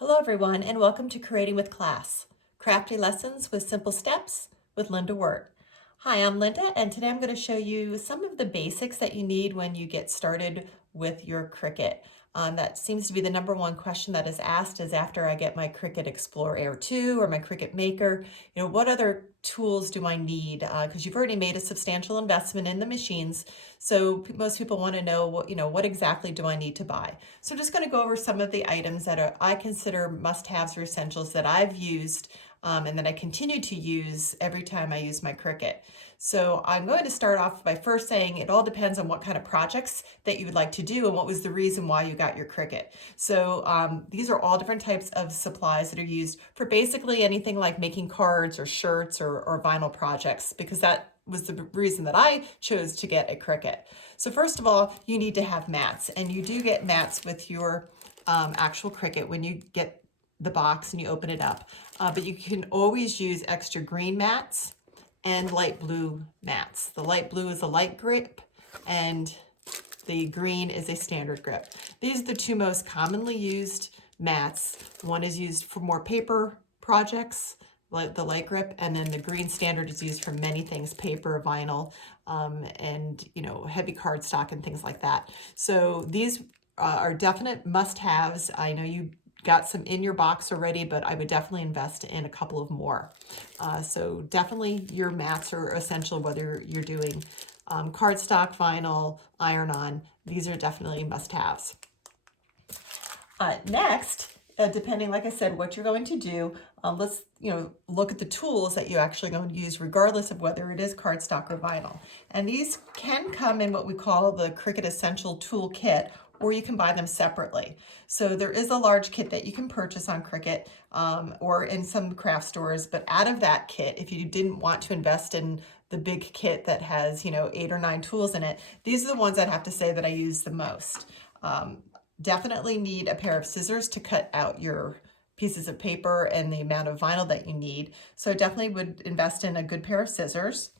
Hello everyone and welcome to Creating with Class, Crafty Lessons with Simple Steps with Linda Wirt. Hi, I'm Linda and today I'm going to show you some of the basics that you need when you get started with your Cricut. That seems to be the number one question that is asked is after I get my Cricut Explore Air 2 or my Cricut Maker, what other tools do I need? Because you've already made a substantial investment in the machines. So most people want to know what exactly do I need to buy? So I'm just going to go over some of the items that I consider must-haves or essentials that I've used and that I continue to use every time I use my Cricut. So I'm going to start off by first saying it all depends on what kind of projects that you would like to do and what was the reason why you got your Cricut. So these are all different types of supplies that are used for basically anything like making cards or shirts or vinyl projects, because that was the reason that I chose to get a Cricut. So first of all, you need to have mats, and you do get mats with your actual Cricut when you get the box and you open it up. But you can always use extra green mats and light blue mats. The light blue is a light grip and the green is a standard grip. These are the two most commonly used mats. One is used for more paper projects, like the light grip, and then the green standard is used for many things, paper, vinyl, and heavy cardstock and things like that. So these are definite must-haves. I know you got some in your box already, but I would definitely invest in a couple of more. So definitely your mats are essential, whether you're doing cardstock, vinyl, iron-on. These are definitely must-haves. Next, depending, like I said, what you're going to do, let's look at the tools that you're actually going to use, regardless of whether it is cardstock or vinyl. And these can come in what we call the Cricut Essential Tool Kit, or you can buy them separately. So there is a large kit that you can purchase on Cricut or in some craft stores, but out of that kit, if you didn't want to invest in the big kit that has 8 or 9 tools in it, these are the ones I'd have to say that I use the most. Definitely need a pair of scissors to cut out your pieces of paper and the amount of vinyl that you need. So I definitely would invest in a good pair of scissors.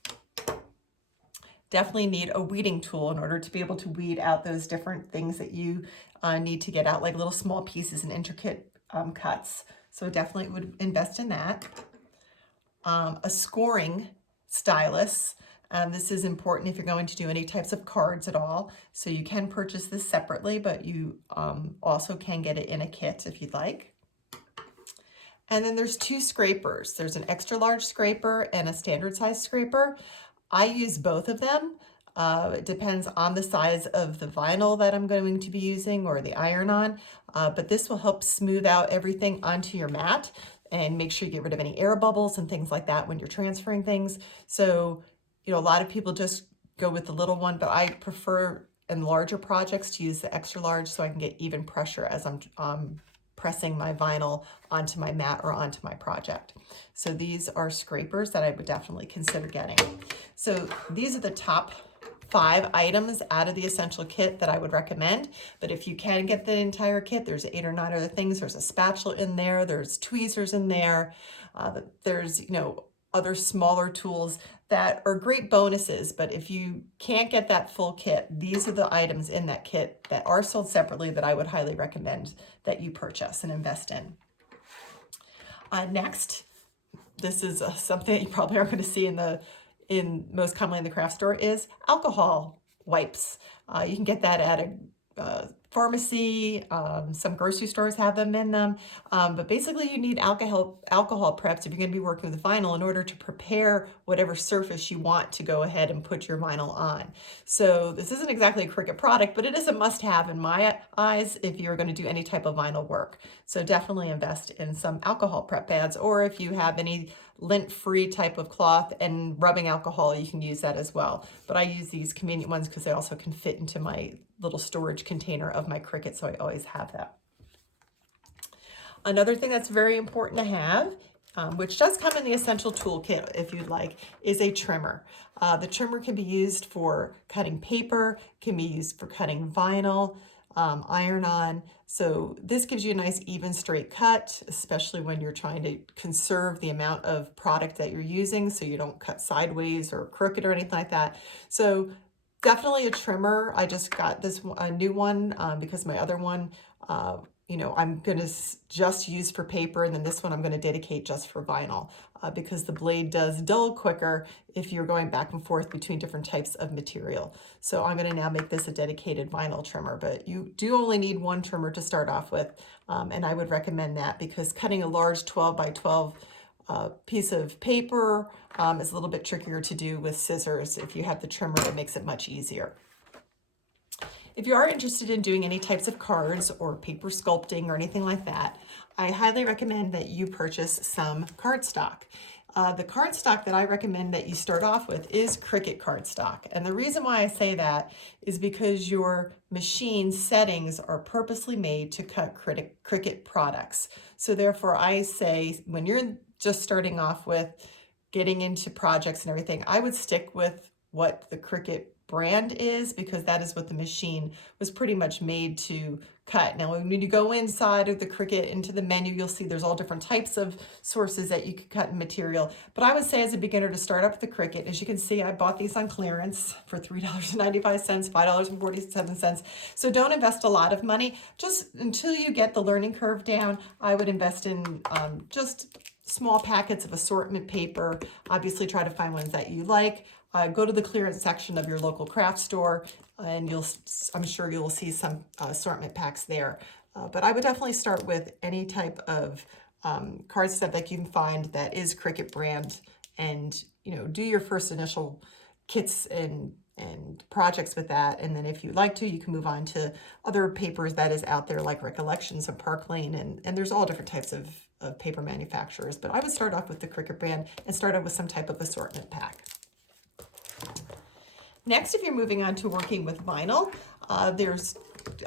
Definitely need a weeding tool in order to be able to weed out those different things that you need to get out, like little small pieces and intricate cuts. So definitely would invest in that. A scoring stylus. This is important if you're going to do any types of cards at all. So you can purchase this separately, but you also can get it in a kit if you'd like. And then there's 2 scrapers. There's an extra large scraper and a standard size scraper. I use both of them. It depends on the size of the vinyl that I'm going to be using or the iron-on, but this will help smooth out everything onto your mat and make sure you get rid of any air bubbles and things like that when you're transferring things. So, a lot of people just go with the little one, but I prefer in larger projects to use the extra large so I can get even pressure as I'm pressing my vinyl onto my mat or onto my project. So these are scrapers that I would definitely consider getting. So these are the top 5 items out of the essential kit that I would recommend. But if you can get the entire kit, there's 8 or 9 other things. There's a spatula in there, there's tweezers in there, there's other smaller tools that are great bonuses. But if you can't get that full kit, these are the items in that kit that are sold separately that I would highly recommend that you purchase and invest in. Next, this is something that you probably aren't going to see most commonly in the craft store, is alcohol wipes. You can get that at a pharmacy. Some grocery stores have them in them. But basically you need alcohol preps if you're going to be working with vinyl in order to prepare whatever surface you want to go ahead and put your vinyl on. So this isn't exactly a Cricut product, but it is a must-have in my eyes if you're going to do any type of vinyl work. So definitely invest in some alcohol prep pads, or if you have any lint-free type of cloth and rubbing alcohol, you can use that as well. But I use these convenient ones because they also can fit into my little storage container of my Cricut, so I always have that. Another thing that's very important to have, which does come in the essential toolkit if you'd like, is a trimmer. The trimmer can be used for cutting paper, can be used for cutting vinyl, iron-on. So this gives you a nice even straight cut, especially when you're trying to conserve the amount of product that you're using so you don't cut sideways or crooked or anything like that. So definitely a trimmer. I just got a new one because my other one I'm going to just use for paper, and then this one I'm going to dedicate just for vinyl because the blade does dull quicker if you're going back and forth between different types of material. So I'm going to now make this a dedicated vinyl trimmer, but you do only need one trimmer to start off with, and I would recommend that because cutting a large 12 by 12 piece of paper is a little bit trickier to do with scissors. If you have the trimmer, it makes it much easier. If you are interested in doing any types of cards or paper sculpting or anything like that, I highly recommend that you purchase some cardstock. The cardstock that I recommend that you start off with is Cricut cardstock. And the reason why I say that is because your machine settings are purposely made to cut Cricut products. So therefore I say when you're just starting off with getting into projects and everything, I would stick with what the Cricut brand is because that is what the machine was pretty much made to cut. Now, when you go inside of the Cricut into the menu, you'll see there's all different types of sources that you can cut in material. But I would say as a beginner to start up with the Cricut. As you can see, I bought these on clearance for $3.95, $5.47. So don't invest a lot of money. Just until you get the learning curve down, I would invest in just small packets of assortment paper. Obviously try to find ones that you like. Go to the clearance section of your local craft store and I'm sure you'll see some assortment packs there. But I would definitely start with any type of cardstock that you can find that is Cricut brand and do your first initial kits and projects with that. And then if you'd like to, you can move on to other papers that is out there like Recollections of Park Lane and there's all different types of paper manufacturers. But I would start off with the Cricut brand and start out with some type of assortment pack. Next, if you're moving on to working with vinyl, there's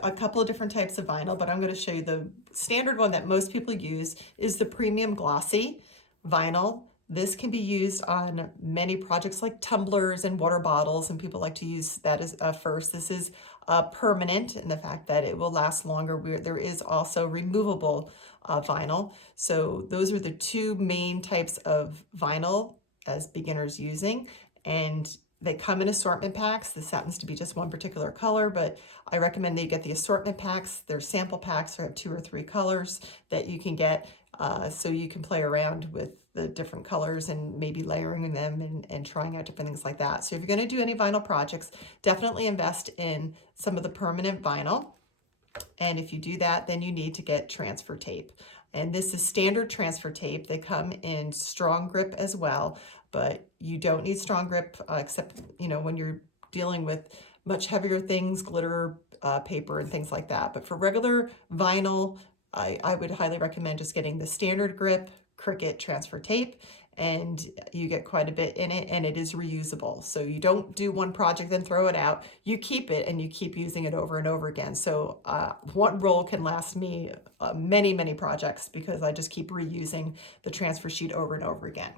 a couple of different types of vinyl, but I'm going to show you the standard one that most people use is the premium glossy vinyl. This can be used on many projects like tumblers and water bottles, and people like to use that as first. This is permanent in the fact that it will last longer. There is also removable vinyl. So those are the two main types of vinyl as beginners using, and they come in assortment packs. This happens to be just one particular color, but I recommend that you get the assortment packs. There's sample packs that have 2 or 3 colors that you can get so you can play around with the different colors and maybe layering them and trying out different things like that. So if you're going to do any vinyl projects, definitely invest in some of the permanent vinyl. And if you do that, then you need to get transfer tape. And this is standard transfer tape. They come in strong grip as well, but you don't need strong grip except, when you're dealing with much heavier things, glitter, paper, and things like that. But for regular vinyl, I would highly recommend just getting the standard grip Cricut transfer tape, and you get quite a bit in it, and it is reusable. So you don't do one project then throw it out. You keep it and you keep using it over and over again. So one roll can last me many, many projects because I just keep reusing the transfer sheet over and over again.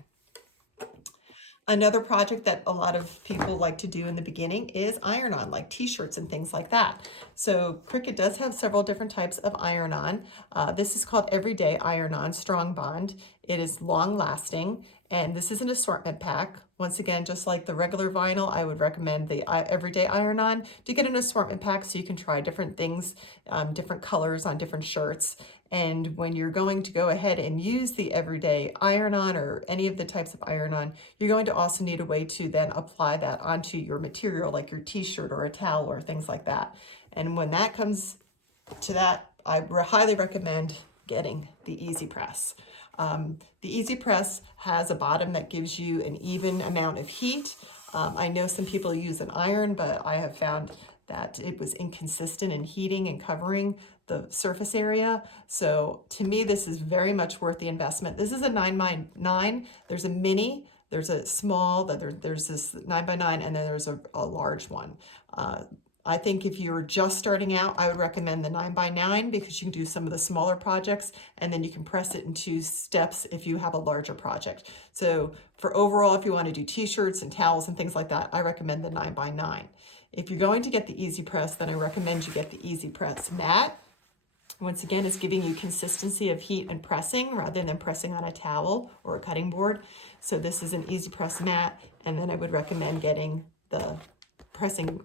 Another project that a lot of people like to do in the beginning is iron-on, like t-shirts and things like that. So Cricut does have several different types of iron-on. This is called Everyday Iron-On Strong Bond. It is long-lasting, and this is an assortment pack. Once again, just like the regular vinyl, I would recommend the Everyday Iron-On to get an assortment pack so you can try different things, different colors on different shirts. And when you're going to go ahead and use the Everyday Iron-On or any of the types of iron-on, you're going to also need a way to then apply that onto your material, like your t-shirt or a towel or things like that. And when that comes to that, I highly recommend getting the Easy Press. The Easy Press has a bottom that gives you an even amount of heat. I know some people use an iron, but I have found that it was inconsistent in heating and covering the surface area. So to me, this is very much worth the investment. This is a 9x9. There's a mini, there's a small, there's this 9x9, and then there's a large one. I think if you're just starting out, I would recommend the 9x9 because you can do some of the smaller projects and then you can press it in 2 steps if you have a larger project. So for overall, if you want to do t-shirts and towels and things like that, I recommend the 9x9. If you're going to get the Easy Press, then I recommend you get the Easy Press Matte. Once again, it's giving you consistency of heat and pressing rather than pressing on a towel or a cutting board. So this is an Easy Press Matte, and then I would recommend getting the pressing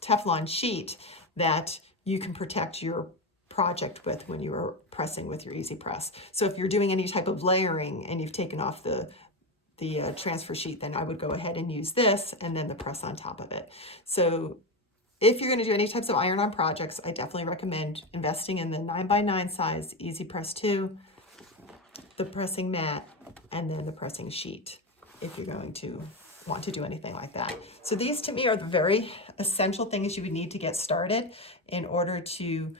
Teflon sheet that you can protect your project with when you were pressing with your Easy Press. So if you're doing any type of layering and you've taken off the transfer sheet, then I would go ahead and use this and then the press on top of it. So if you're going to do any types of iron-on projects, I definitely recommend investing in the 9x9 size Easy Press 2, the pressing mat, and then the pressing sheet if you're going to want to do anything like that. So these to me are the very essential things you would need to get started in order to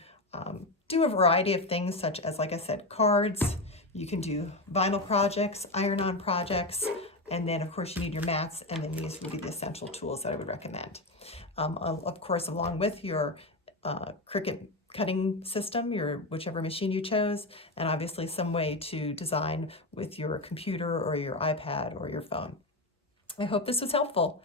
do a variety of things, such as, like I said, cards. You can do vinyl projects, iron-on projects, and then of course you need your mats, and then these would be the essential tools that I would recommend. Of course, along with your Cricut cutting system, your whichever machine you chose, and obviously some way to design with your computer or your iPad or your phone. I hope this was helpful.